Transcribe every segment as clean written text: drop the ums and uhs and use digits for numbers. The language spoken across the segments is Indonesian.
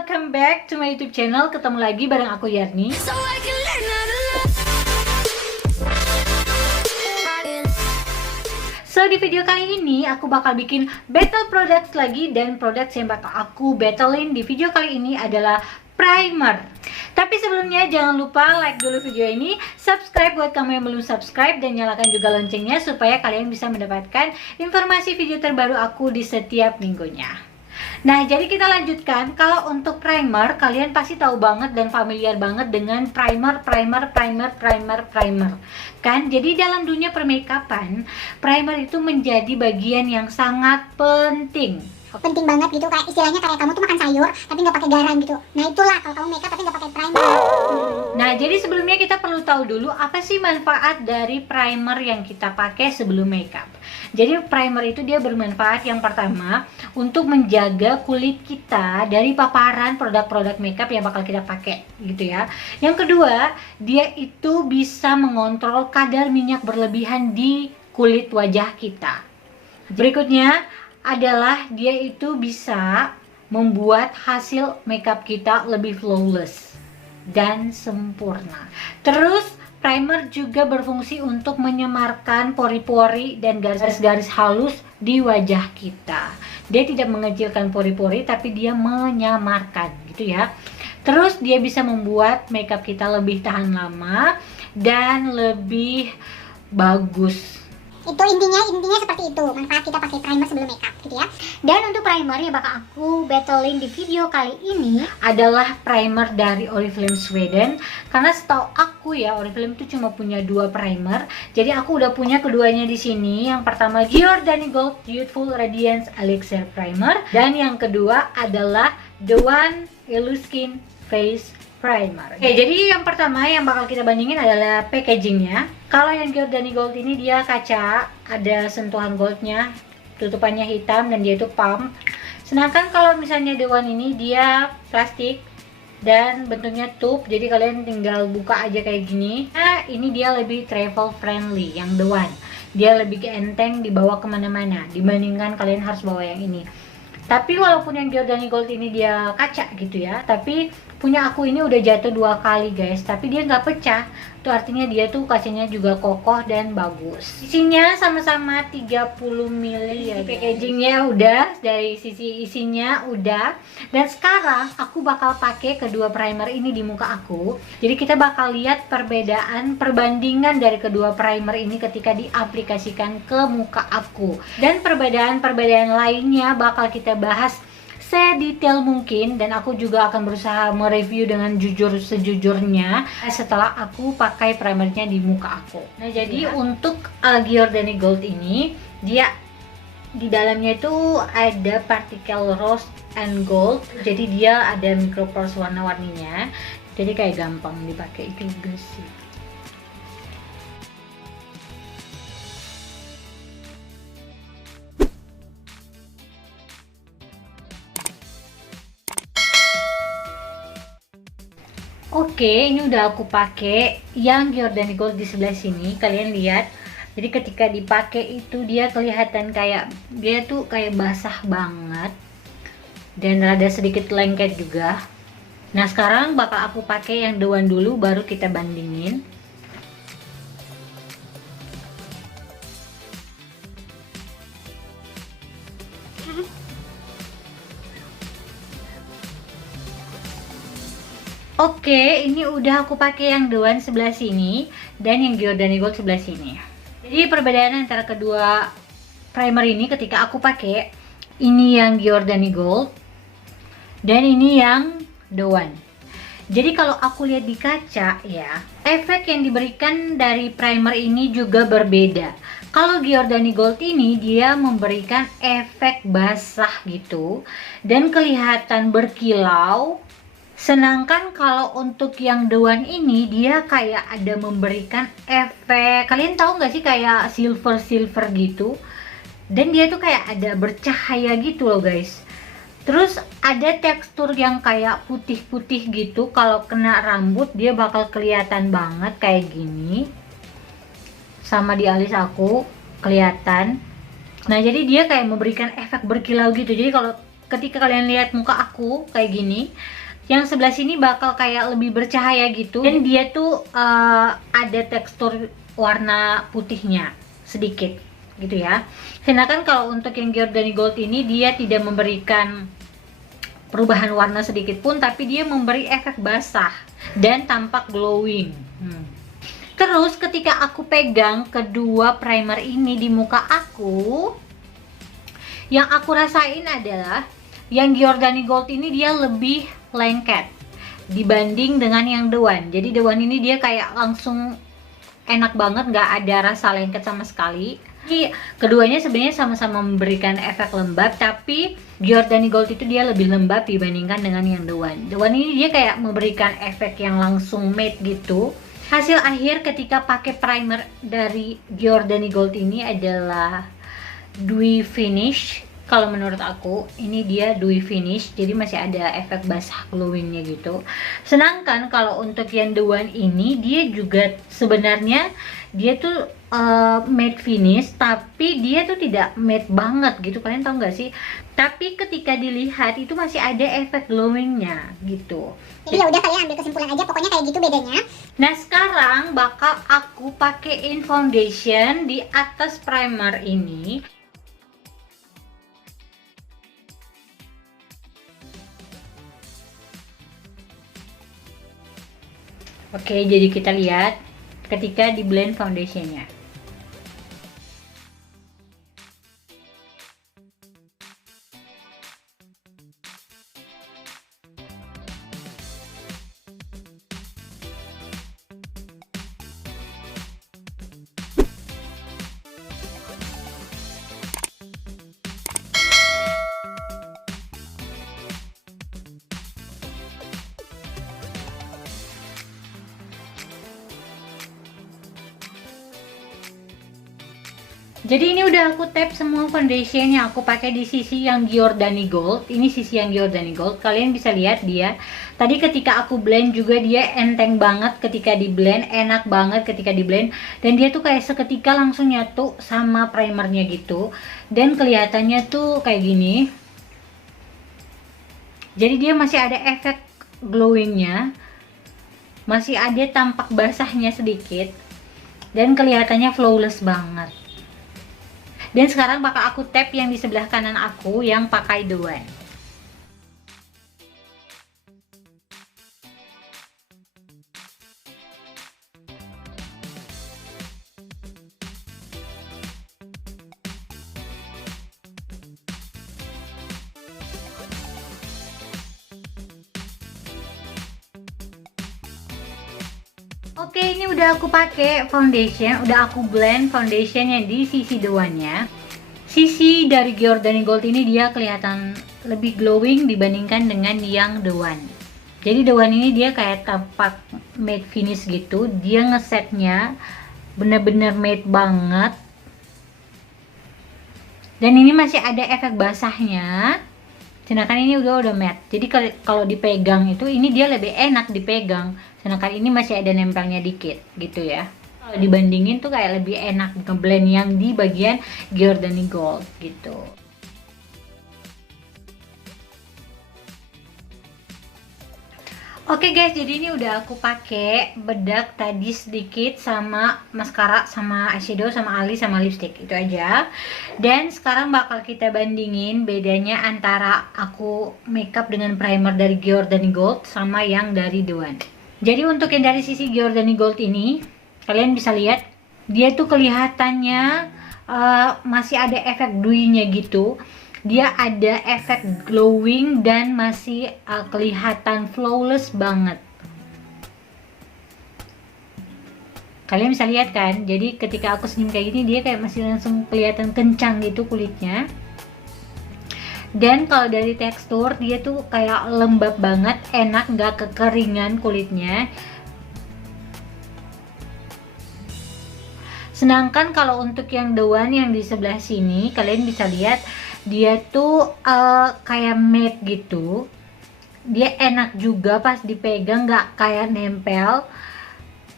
welcome back to my YouTube channel. Ketemu lagi bareng aku Yarni. So di video kali ini aku bakal bikin battle products lagi, dan products yang bakal aku battlein di video kali ini adalah primer. Tapi sebelumnya jangan lupa like dulu video ini, subscribe buat kamu yang belum subscribe, dan nyalakan juga loncengnya supaya kalian bisa mendapatkan informasi video terbaru aku di setiap minggunya. Nah, jadi kita lanjutkan. Kalau untuk primer, kalian pasti tahu banget dan familiar banget dengan primer. Kan? Jadi dalam dunia permakeupan, primer itu menjadi bagian yang sangat penting. Penting banget gitu, kayak istilahnya kayak kamu tuh makan sayur tapi nggak pakai garam gitu. Nah itulah kalau kamu makeup tapi nggak pakai primer. Nah, jadi sebelumnya kita perlu tahu dulu apa sih manfaat dari primer yang kita pakai sebelum makeup. Jadi primer itu dia bermanfaat yang pertama untuk menjaga kulit kita dari paparan produk-produk makeup yang bakal kita pakai gitu ya. Yang kedua, dia itu bisa mengontrol kadar minyak berlebihan di kulit wajah kita. Berikutnya adalah dia itu bisa membuat hasil makeup kita lebih flawless dan sempurna. Terus primer juga berfungsi untuk menyamarkan pori-pori dan garis-garis halus di wajah kita. Dia tidak mengecilkan pori-pori tapi dia menyamarkan gitu ya. Terus dia bisa membuat makeup kita lebih tahan lama dan lebih bagus. Itu intinya seperti itu, manfaat kita pakai primer sebelum makeup gitu ya. Dan untuk primer yang bakal aku battlein di video kali ini adalah primer dari Oriflame Sweden. Karena setahu aku ya, Oriflame itu cuma punya 2 primer. Jadi aku udah punya keduanya di sini. Yang pertama Giordani Gold Youthful Radiance Elixir Primer, dan yang kedua adalah The One Illuskin Face Primer. Oke, jadi yang pertama yang bakal kita bandingin adalah packagingnya. Kalau yang Giordani Gold ini dia kaca, ada sentuhan goldnya, tutupannya hitam dan dia itu pump. Sedangkan kalau misalnya The One ini dia plastik dan bentuknya tube, jadi kalian tinggal buka aja kayak gini. Nah, ini dia lebih travel friendly yang The One. Dia lebih enteng dibawa kemana-mana dibandingkan kalian harus bawa yang ini. Tapi walaupun yang Giordani Gold ini dia kaca gitu ya, tapi punya aku ini udah jatuh 2 kali guys, tapi dia nggak pecah. Itu artinya dia tuh kacanya juga kokoh dan bagus. Isinya sama-sama 30 ml ya. Packagingnya udah, dari sisi isinya udah. Dan sekarang aku bakal pakai kedua primer ini di muka aku. Jadi kita bakal lihat perbandingan dari kedua primer ini ketika diaplikasikan ke muka aku. Dan perbedaan lainnya bakal kita bahas sedetail mungkin, dan aku juga akan berusaha mereview dengan jujur sejujurnya setelah aku pakai primernya di muka aku. Nah, jadi untuk Giordani Gold ini dia di dalamnya itu ada partikel rose and gold, jadi dia ada micropores warna-warninya, jadi kayak gampang dipakai itu guys sih. Oke, ini udah aku pakai yang Giordani Gold di sebelah sini. Kalian lihat, jadi ketika dipakai itu dia kelihatan kayak dia tuh kayak basah banget dan rada sedikit lengket juga. Nah, sekarang bakal aku pakai yang The One dulu, baru kita bandingin. Oke, ini udah aku pakai yang The One sebelah sini dan yang Giordani Gold sebelah sini. Jadi perbedaan antara kedua primer ini ketika aku pakai, ini yang Giordani Gold dan ini yang The One. Jadi kalau aku lihat di kaca ya, efek yang diberikan dari primer ini juga berbeda. Kalau Giordani Gold ini dia memberikan efek basah gitu dan kelihatan berkilau. Sedangkan kalau untuk yang The One ini dia kayak ada memberikan efek, kalian tahu nggak sih, kayak silver gitu, dan dia tuh kayak ada bercahaya gitu loh guys. Terus ada tekstur yang kayak putih-putih gitu, kalau kena rambut dia bakal kelihatan banget kayak gini, sama di alis aku kelihatan. Nah, jadi dia kayak memberikan efek berkilau gitu. Jadi kalau ketika kalian lihat muka aku kayak gini, yang sebelah sini bakal kayak lebih bercahaya gitu, dan dia tuh ada tekstur warna putihnya sedikit gitu ya. Sedangkan kalau untuk yang Giordani Gold ini dia tidak memberikan perubahan warna sedikit pun, tapi dia memberi efek basah dan tampak glowing. Terus ketika aku pegang kedua primer ini di muka aku, yang aku rasain adalah yang Giordani Gold ini dia lebih lengket dibanding dengan yang The One. Jadi The One ini dia kayak langsung enak banget, nggak ada rasa lengket sama sekali. Jadi keduanya sebenarnya sama-sama memberikan efek lembab, tapi Giordani Gold itu dia lebih lembab dibandingkan dengan yang The One. The One ini dia kayak memberikan efek yang langsung matte gitu. Hasil akhir ketika pakai primer dari Giordani Gold ini adalah dewy finish. Kalau menurut aku ini dia dewy finish, jadi masih ada efek basah glowingnya gitu. Sedangkan kalau untuk yang The One ini dia juga sebenarnya dia tuh matte finish, tapi dia tuh tidak matte banget gitu, kalian tahu nggak sih? Tapi ketika dilihat itu masih ada efek glowingnya gitu. Jadi ya udah, kalian ambil kesimpulan aja, pokoknya kayak gitu bedanya. Nah sekarang bakal aku pakein foundation di atas primer ini. Oke, jadi kita lihat ketika di blend foundationnya. Jadi ini udah aku tap semua foundation yang aku pakai di sisi yang Giordani Gold. Ini sisi yang Giordani Gold. Kalian bisa lihat dia. Tadi ketika aku blend juga dia enteng banget ketika di blend, enak banget ketika di blend. Dan dia tuh kayak seketika langsung nyatu sama primernya gitu. Dan kelihatannya tuh kayak gini. Jadi dia masih ada efek glowingnya, masih ada tampak basahnya sedikit, dan kelihatannya flawless banget. Dan sekarang bakal aku tap yang di sebelah kanan aku yang pakai The One. Oke, ini udah aku pakai foundation, udah aku blend foundationnya di sisi The One-nya. Sisi dari Giordani Gold ini dia kelihatan lebih glowing dibandingkan dengan yang The One. Jadi The One ini dia kayak tampak matte finish gitu, dia ngesetnya bener-bener matte banget. Dan ini masih ada efek basahnya. Sedangkan ini udah matte. Jadi kalau dipegang itu ini dia lebih enak dipegang. Sedangkan ini masih ada nempelnya dikit gitu ya. Kalau dibandingin tuh kayak lebih enak ngeblend yang di bagian Giordani Gold gitu. Oke guys, jadi ini udah aku pakai bedak tadi sedikit sama maskara sama eyeshadow sama alis sama lipstick itu aja. Dan sekarang bakal kita bandingin bedanya antara aku makeup dengan primer dari Giordani Gold sama yang dari The One. Jadi untuk yang dari sisi Giordani Gold ini kalian bisa lihat dia tuh kelihatannya masih ada efek dewy-nya gitu. Dia ada efek glowing dan masih kelihatan flawless banget. Kalian bisa lihat kan, jadi ketika aku senyum kayak gini dia kayak masih langsung kelihatan kencang gitu kulitnya. Dan kalau dari tekstur dia tuh kayak lembab banget, enak, nggak kekeringan kulitnya. Sedangkan kalau untuk yang The One yang di sebelah sini kalian bisa lihat dia tuh kayak matte gitu. Dia enak juga pas dipegang, nggak kayak nempel,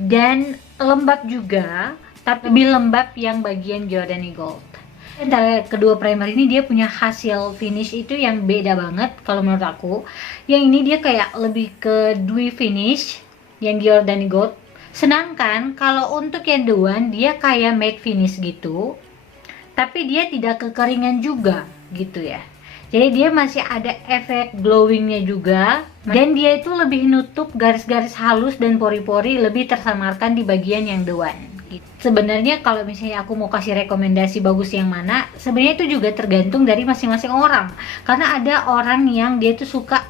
dan lembab juga, tapi lebih lembab yang bagian Giordani Gold. Antara kedua primer ini dia punya hasil finish itu yang beda banget kalau menurut aku. Yang ini dia kayak lebih ke dewy finish yang Giordani Gold. Sedangkan kalau untuk yang The One dia kayak matte finish gitu. Tapi dia tidak kekeringan juga gitu ya. Jadi dia masih ada efek glowingnya juga. Dan dia itu lebih nutup garis-garis halus dan pori-pori, lebih tersamarkan di bagian yang The One. Sebenarnya kalau misalnya aku mau kasih rekomendasi bagus yang mana, sebenarnya itu juga tergantung dari masing-masing orang. Karena ada orang yang dia tuh suka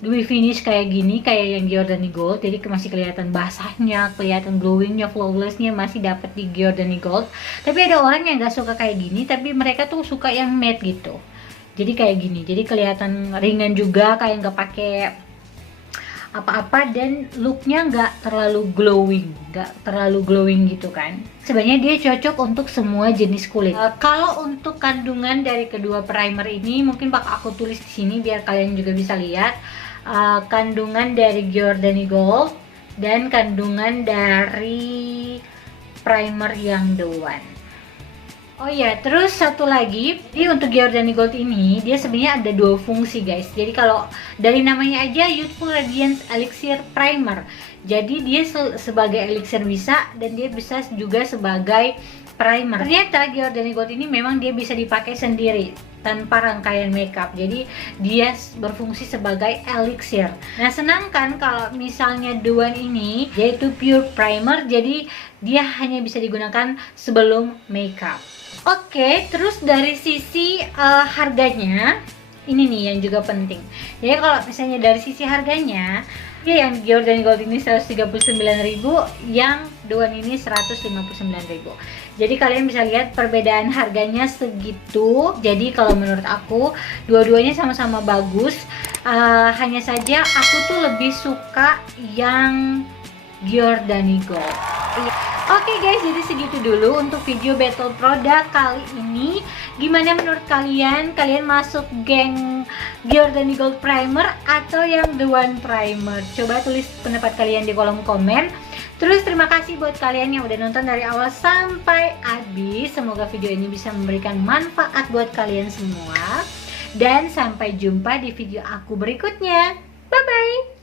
dewy finish kayak gini, kayak yang Giordani Gold, jadi masih kelihatan basahnya, kelihatan glowingnya, flawlessnya masih dapat di Giordani Gold. Tapi ada orang yang gak suka kayak gini, tapi mereka tuh suka yang matte gitu. Jadi kayak gini, jadi kelihatan ringan juga, kayak nggak pakai apa-apa, dan looknya nggak terlalu glowing gitu kan. Sebenarnya dia cocok untuk semua jenis kulit. Kalau untuk kandungan dari kedua primer ini mungkin bakal aku tulis di sini biar kalian juga bisa lihat kandungan dari Giordani Gold dan kandungan dari primer yang The One. Oh ya, terus satu lagi, jadi untuk Giordani Gold ini dia sebenarnya ada dua fungsi guys. Jadi kalau dari namanya aja Youthful Radiance Elixir Primer, jadi dia sebagai elixir bisa, dan dia bisa juga sebagai primer. Ternyata Giordani Gold ini memang dia bisa dipakai sendiri tanpa rangkaian makeup, jadi dia berfungsi sebagai elixir. Nah sedangkan kalau misalnya The One ini yaitu pure primer, jadi dia hanya bisa digunakan sebelum makeup. Oke, terus dari sisi harganya, ini nih yang juga penting. Jadi kalau misalnya dari sisi harganya, ya yang Giordani Gold ini 139.000, yang The One ini 159.000. Jadi kalian bisa lihat perbedaan harganya segitu. Jadi kalau menurut aku dua-duanya sama-sama bagus. Hanya saja aku tuh lebih suka yang Giordani Gold. Oke guys, jadi segitu dulu untuk video battle produk kali ini. Gimana menurut kalian? Kalian masuk geng Giordani Gold Primer atau yang The One Primer? Coba tulis pendapat kalian di kolom komen. Terus terima kasih buat kalian yang udah nonton dari awal sampai habis. Semoga video ini bisa memberikan manfaat buat kalian semua. Dan sampai jumpa di video aku berikutnya. Bye bye.